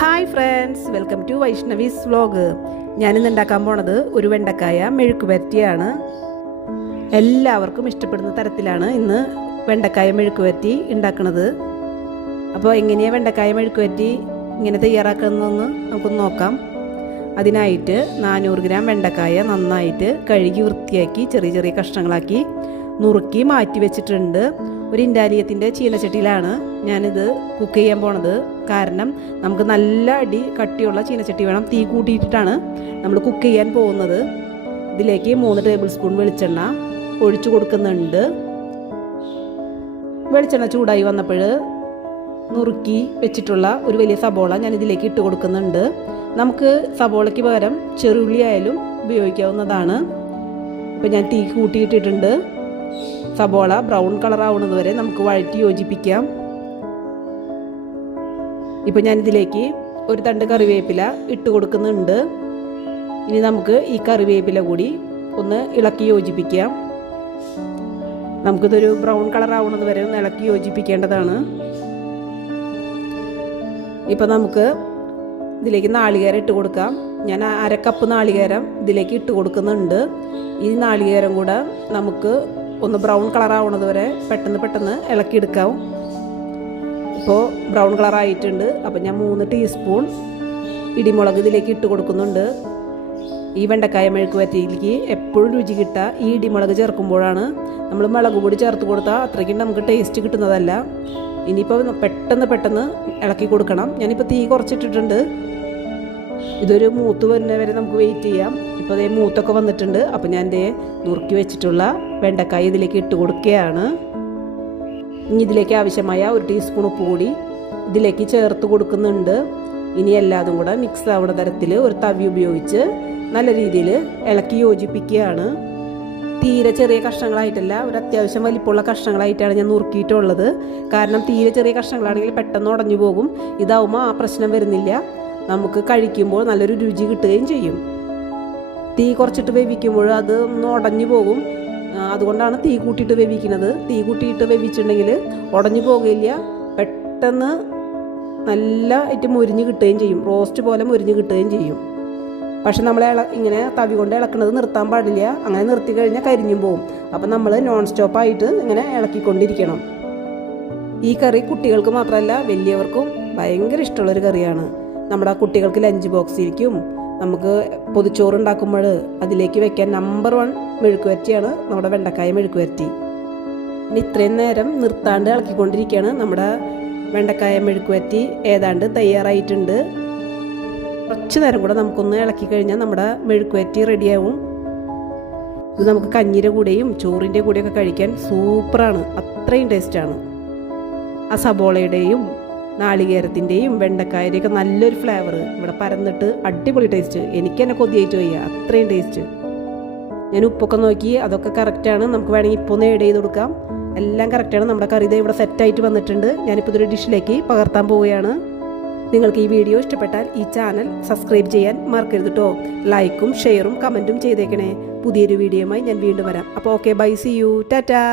Hi friends welcome to Vaishnavi's vlog ഞാനിന്ന് ഉണ്ടാക്കാൻ പോണത് ഒരു വെണ്ടക്കായ മെഴുക്ക് വരട്ടിയാണ്. എല്ലാവർക്കും ഇഷ്ടപ്പെടുന്ന തരത്തിലാണ് ഇന്ന് വെണ്ടക്കായ മെഴുക്ക് വരട്ടി ഉണ്ടാക്കുന്നത് അപ്പോൾ എങ്ങനെയാണ് വെണ്ടക്കായ മെഴുക്ക് വരട്ടി ഇങ്ങനെ തയ്യാറാക്കുന്നതെന്ന് നമുക്കൊന്ന് നോക്കാം. അതിനായിട്ട് നാനൂറ് ഗ്രാം വെണ്ടക്കായ നന്നായിട്ട് കഴുകി വൃത്തിയാക്കി ചെറിയ ചെറിയ കഷ്ണങ്ങളാക്കി നുറുക്കി മാറ്റി വെച്ചിട്ടുണ്ട്. ഒരു ഇൻഡാലിയത്തിന്റെ ചീനച്ചട്ടിയിലാണ് ഞാനിത് കുക്ക് ചെയ്യാൻ പോണത്. കാരണം നമുക്ക് നല്ല അടി കട്ടിയുള്ള ചീനച്ചട്ടി വേണം. തീ കൂട്ടിയിട്ടാണ് നമ്മൾ കുക്ക് ചെയ്യാൻ പോകുന്നത്. ഇതിലേക്ക് മൂന്ന് ടേബിൾ സ്പൂൺ വെളിച്ചെണ്ണ ഒഴിച്ചു കൊടുക്കുന്നുണ്ട്. വെളിച്ചെണ്ണ ചൂടായി വന്നപ്പോൾ നുറുക്കി വെച്ചിട്ടുള്ള ഒരു വലിയ സബോള ഞാൻ ഇതിലേക്ക് ഇട്ട് കൊടുക്കുന്നുണ്ട്. നമുക്ക് സബോളയ്ക്ക് പകരം ചെറുള്ളി ആയാലും ഉപയോഗിക്കാവുന്നതാണ്. ഇപ്പം ഞാൻ തീ കൂട്ടിയിട്ടിട്ടുണ്ട്. സബോള ബ്രൗൺ കളർ ആവുന്നത് വരെ നമുക്ക് വഴറ്റി യോജിപ്പിക്കാം. ഇപ്പം ഞാനിതിലേക്ക് ഒരു തണ്ട് കറിവേപ്പില ഇട്ട് കൊടുക്കുന്നുണ്ട്. ഇനി നമുക്ക് ഈ കറിവേപ്പില കൂടി ഒന്ന് ഇളക്കി യോജിപ്പിക്കാം. നമുക്കിതൊരു ബ്രൗൺ കളർ ആവുന്നത് വരെ ഒന്ന് ഇളക്കി യോജിപ്പിക്കേണ്ടതാണ്. ഇപ്പം നമുക്ക് ഇതിലേക്ക് നാളികേരം ഇട്ട് കൊടുക്കാം. ഞാൻ അര കപ്പ് നാളികേരം ഇതിലേക്ക് ഇട്ട് കൊടുക്കുന്നുണ്ട്. ഈ നാളികേരം കൂടെ നമുക്ക് ഒന്ന് ബ്രൗൺ കളർ ആവുന്നത് വരെ പെട്ടെന്ന് പെട്ടെന്ന് ഇളക്കിയെടുക്കാം. ഇപ്പോൾ ബ്രൗൺ കളർ ആയിട്ടുണ്ട് അപ്പോൾ ഞാൻ മൂന്ന് ടീസ്പൂൺ ഇടിമുളക് ഇതിലേക്ക് ഇട്ട് കൊടുക്കുന്നുണ്ട്. ഈ വെണ്ടക്കായ മെഴുക്ക് വറ്റിയിലേക്ക് എപ്പോഴും രുചി കിട്ടുക ഈ ഇടിമുളക് ചേർക്കുമ്പോഴാണ്. നമ്മൾ മുളക് പൊടി ചേർത്ത് കൊടുത്താൽ അത്രയ്ക്കും നമുക്ക് ടേസ്റ്റ് കിട്ടുന്നതല്ല. ഇനിയിപ്പോൾ പെട്ടെന്ന് പെട്ടെന്ന് ഇളക്കി കൊടുക്കണം. ഞാനിപ്പോൾ തീ കുറച്ചിട്ടിട്ടുണ്ട്. ഇതൊരു മൂത്ത് വരുന്ന വരെ നമുക്ക് വെയിറ്റ് ചെയ്യാം. ഇപ്പോൾ അതേ മൂത്തൊക്കെ വന്നിട്ടുണ്ട്. അപ്പോൾ ഞാൻ ദേ നുറുക്കി വെച്ചിട്ടുള്ള വെണ്ടക്കായ ഇതിലേക്ക് ഇട്ട് കൊടുക്കുകയാണ്. ഇനി ഇതിലേക്ക് ആവശ്യമായ ഒരു ടീസ്പൂൺ ഉപ്പ് കൂടി ഇതിലേക്ക് ചേർത്ത് കൊടുക്കുന്നുണ്ട്. ഇനി എല്ലാതും കൂടെ മിക്സ് ആവുന്ന തരത്തിൽ ഒരു തവി ഉപയോഗിച്ച് നല്ല രീതിയിൽ ഇളക്കി യോജിപ്പിക്കുകയാണ്. തീരെ ചെറിയ കഷ്ണങ്ങളായിട്ടല്ല ഒരു അത്യാവശ്യം വലിപ്പമുള്ള കഷ്ണങ്ങളായിട്ടാണ് ഞാൻ നുറുക്കിയിട്ടുള്ളത്. കാരണം തീരെ ചെറിയ കഷ്ണങ്ങളാണെങ്കിൽ പെട്ടെന്ന് ഉടഞ്ഞു പോകും. ഇതാവുമ്പോൾ ആ പ്രശ്നം വരുന്നില്ല. നമുക്ക് കഴിക്കുമ്പോൾ നല്ലൊരു രുചി കിട്ടുകയും ചെയ്യും. തീ കുറച്ചിട്ട് വേവിക്കുമ്പോൾ അത് ഒന്ന് ഉടഞ്ഞു പോകും. അതുകൊണ്ടാണ് തീ കൂട്ടിയിട്ട് വേവിക്കുന്നത്. തീ കൂട്ടിയിട്ട് വേവിച്ചിട്ടുണ്ടെങ്കിൽ ഉടഞ്ഞു പോകുകയില്ല പെട്ടെന്ന് നല്ല ആയിട്ട് മുരിഞ്ഞ് കിട്ടുകയും ചെയ്യും. റോസ്റ്റ് പോലെ മുരിഞ്ഞ് കിട്ടുകയും ചെയ്യും. പക്ഷെ നമ്മൾ ഇള ഇങ്ങനെ തവി കൊണ്ട് ഇളക്കുന്നത് നിർത്താൻ പാടില്ല. അങ്ങനെ നിർത്തി കഴിഞ്ഞാൽ കരിഞ്ഞും പോകും അപ്പം നമ്മൾ നോൺ സ്റ്റോപ്പായിട്ട് ഇങ്ങനെ ഇളക്കിക്കൊണ്ടിരിക്കണം. ഈ കറി കുട്ടികൾക്ക് മാത്രമല്ല വലിയവർക്കും ഭയങ്കര ഇഷ്ടമുള്ളൊരു കറിയാണ്. നമ്മുടെ കുട്ടികൾക്ക് ലഞ്ച് ബോക്സിലേക്കും നമുക്ക് പൊതിച്ചോറ് ഉണ്ടാക്കുമ്പോൾ അതിലേക്ക് വെക്കാൻ നമ്പർ വൺ മെഴുക്കുവരറ്റിയാണ് നമ്മുടെ വെണ്ടക്കായ മെഴുക്കുവരറ്റി ഇനി ഇത്രയും നേരം നിർത്താണ്ട് ഇളക്കിക്കൊണ്ടിരിക്കുകയാണ് നമ്മുടെ വെണ്ടക്കായ മെഴുക്കുവരറ്റി ഏതാണ്ട് തയ്യാറായിട്ടുണ്ട്. കുറച്ച് നേരം കൂടെ നമുക്കൊന്ന് ഇളക്കി കഴിഞ്ഞാൽ നമ്മുടെ മെഴുക്കുവരറ്റി റെഡിയാവും ഇത് നമുക്ക് കഞ്ഞിന്റെ കൂടെയും ചോറിന്റെ കൂടെയൊക്കെ കഴിക്കാൻ സൂപ്പറാണ് അത്രയും ടേസ്റ്റാണ് ആ സബോളയുടെയും നാളികേരത്തിന്റെയും വെണ്ടക്കായന്റെയൊക്കെ നല്ലൊരു ഫ്ലേവർ ഇവിടെ പരന്നിട്ട് അടിപൊളി ടേസ്റ്റ് എനിക്ക് തന്നെ കൊതിയായിട്ട് വയ്യ. അത്രയും ടേസ്റ്റ് ഞാൻ ഉപ്പൊക്കെ നോക്കി അതൊക്കെ കറക്റ്റാണ് നമുക്ക് വേണമെങ്കിൽ ഇപ്പോൾ ഒന്ന് ഏഡ് ചെയ്ത് കൊടുക്കാം. എല്ലാം കറക്റ്റാണ് നമ്മുടെ കറി ഇവിടെ സെറ്റായിട്ട് വന്നിട്ടുണ്ട്. ഞാനിപ്പോൾ ഇതൊരു ഡിഷിലേക്ക് പകർത്താൻ പോവുകയാണ്. നിങ്ങൾക്ക് ഈ വീഡിയോ ഇഷ്ടപ്പെട്ടാൽ ഈ ചാനൽ സബ്സ്ക്രൈബ് ചെയ്യാൻ മറക്കരുത് കേട്ടോ ലൈക്കും ഷെയറും കമന്റും ചെയ്തേക്കണേ. പുതിയൊരു വീഡിയോയുമായി ഞാൻ വീണ്ടും വരാം. അപ്പോൾ okay bye see you tata